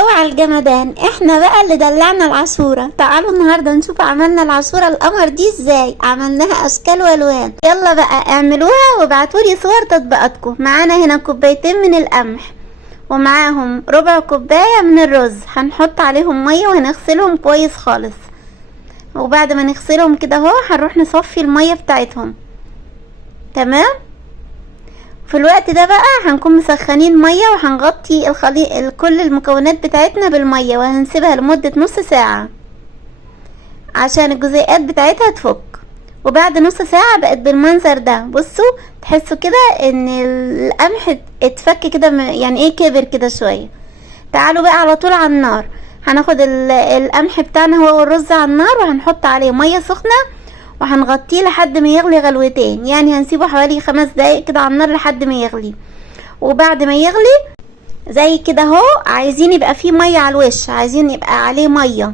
اوعى الجمدان، احنا بقى اللي دلعنا العاشوره. تعالوا النهارده نشوف عملنا العاشوره القمر دي ازاي. عملناها اشكال والوان. يلا بقى اعملوها وابعتولي صور تطبيقاتكم. معانا هنا كوبايتين من القمح ومعاهم ربع كوبايه من الرز. هنحط عليهم ميه وهنغسلهم كويس خالص، وبعد ما نغسلهم كده اهو هنروح نصفي الميه بتاعتهم. تمام. في الوقت ده بقى هنكون مسخنين ميه وهنغطي كل المكونات بتاعتنا بالميه وهنسيبها لمدة نص ساعة عشان الجزيئات بتاعتها تفك. وبعد نص ساعة بقت بالمنظر ده. بصوا تحسوا كده ان القمح اتفك كده، يعني ايه، كبر كده شوية. تعالوا بقى على طول على النار. هناخد القمح بتاعنا هو والرز على النار وهنحط عليه ميه سخنة وهنغطيه لحد ما يغلي غلوتين، يعني هنسيبه حوالي 5 دقايق كده على النار لحد ما يغلي. وبعد ما يغلي زي كده اهو، عايزين يبقى فيه ميه على الوش، عايزين يبقى عليه ميه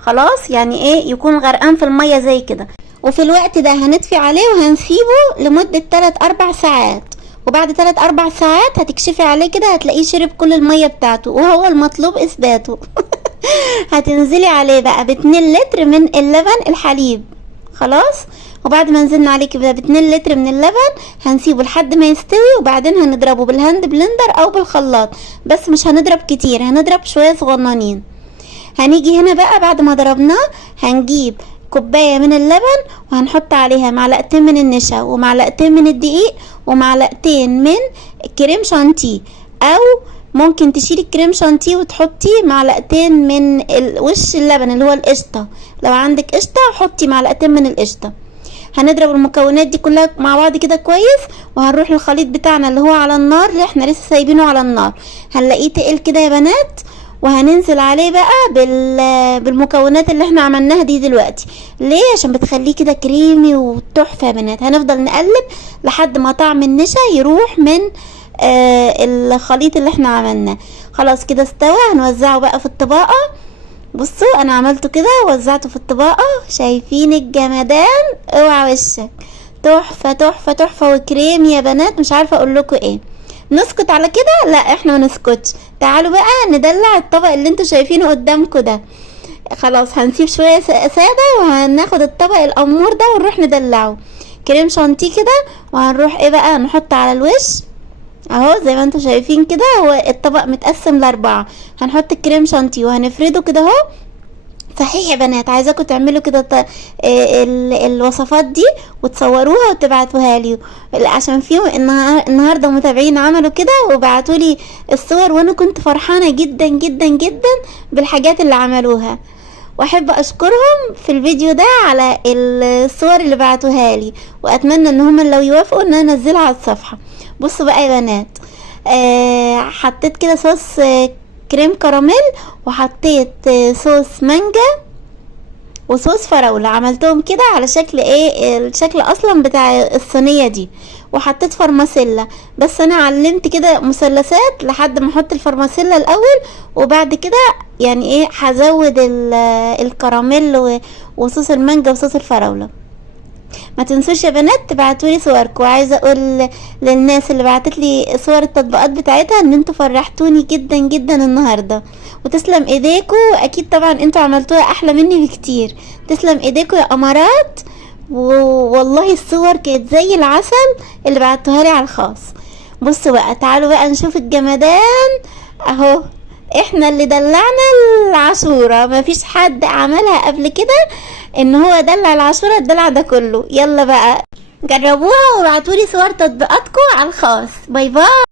خلاص، يعني ايه، يكون غرقان في الميه زي كده. وفي الوقت ده هنطفي عليه وهنسيبه لمدة 3-4 ساعات. وبعد 3-4 ساعات هتكشفي عليه كده هتلاقيه شرب كل الميه بتاعته، وهو المطلوب اثباته. هتنزلي عليه بقى ب2 لتر من اللبن الحليب. خلاص. وبعد ما نزلنا عليه كده ب2 لتر من اللبن هنسيبه لحد ما يستوي، وبعدين هنضربه بالهاند بلندر او بالخلاط، بس مش هنضرب كتير، هنضرب شويه صغننين. هنيجي هنا بقى بعد ما ضربناه هنجيب كوبايه من اللبن وهنحط عليها معلقتين من النشا ومعلقتين من الدقيق ومعلقتين من كريم شانتيه، او ممكن تشيلي الكريم شانتيه وتحطي معلقتين من وش اللبن اللي هو القشطه. لو عندك قشطه حطي معلقتين من القشطه. هنضرب المكونات دي كلها مع بعض كده كويس، وهنروح للخليط بتاعنا اللي هو على النار اللي احنا لسه سايبينه على النار. هنلاقيه تقل كده يا بنات، وهننزل عليه بقى بالمكونات اللي احنا عملناها دي دلوقتي. ليه؟ عشان بتخليه كده كريمي وتحفه يا بنات. هنفضل نقلب لحد ما طعم النشا يروح من الخليط اللي احنا عملناه. خلاص كده استوى. هنوزعه بقى في الطباقه. بصوا انا عملته كده ووزعته في الطباقه. شايفين الجمدان؟ اوعى وشك، تحفه تحفه تحفه وكريم يا بنات، مش عارفه اقول لكم ايه. نسكت على كده؟ لا احنا ما نسكتش. تعالوا بقى ندلع الطبق اللي انتوا شايفينه قدامكم ده. خلاص هنسيب شويه ساده وهناخد الطبق الامور ده ونروح ندلعه كريم شانتيه كده، وهنروح ايه بقى نحط على الوش اهو زي ما انتوا شايفين كده. هو الطبق متقسم ل4. هنحط الكريم شانتيه وهنفرده كده اهو. صحيح يا بنات، عايزاكم تعملوا كده الوصفات دي وتصوروها وتبعتوها لي، عشان فيهم النهارده متابعين عملوا كده وبعتوا لي الصور، وانا كنت فرحانه جدا جدا جدا بالحاجات اللي عملوها. واحب اشكرهم في الفيديو ده على الصور اللي بعتوها لي، واتمنى ان هم لو يوافقوا ان انا انزلها على الصفحه. بصوا بقى يا بنات، حطيت كده صوص كريم كراميل، وحطيت صوص مانجا وصوص فراولة. عملتهم كده على شكل ايه، الشكل اصلا بتاع الصينية دي. وحطيت فرماسيلا، بس انا علمت كده مثلثات لحد ما احط الفرماسيلا الاول، وبعد كده يعني ايه هزود الكراميل وصوص المانجا وصوص الفراولة. ما تنسوش يا بنات تبعتولي صوركم. وعايزه اقول للناس اللي بعتت لي صور التطبيقات بتاعتها ان انتوا فرحتوني جدا جدا النهارده، وتسلم ايديكم. اكيد طبعا انتوا عملتوها احلى مني بكتير. تسلم ايديكم يا امارات. والله الصور كانت زي العسل اللي بعتوها لي على الخاص. بصوا بقى، تعالوا بقى نشوف الجمدان اهو. احنا اللي دلعنا العاشوره، مفيش حد عملها قبل كده ان هو دلع العاشوره الدلع ده كله. يلا بقى جربوها وابعتولي صور تطبيقاتكم على الخاص. باي باي.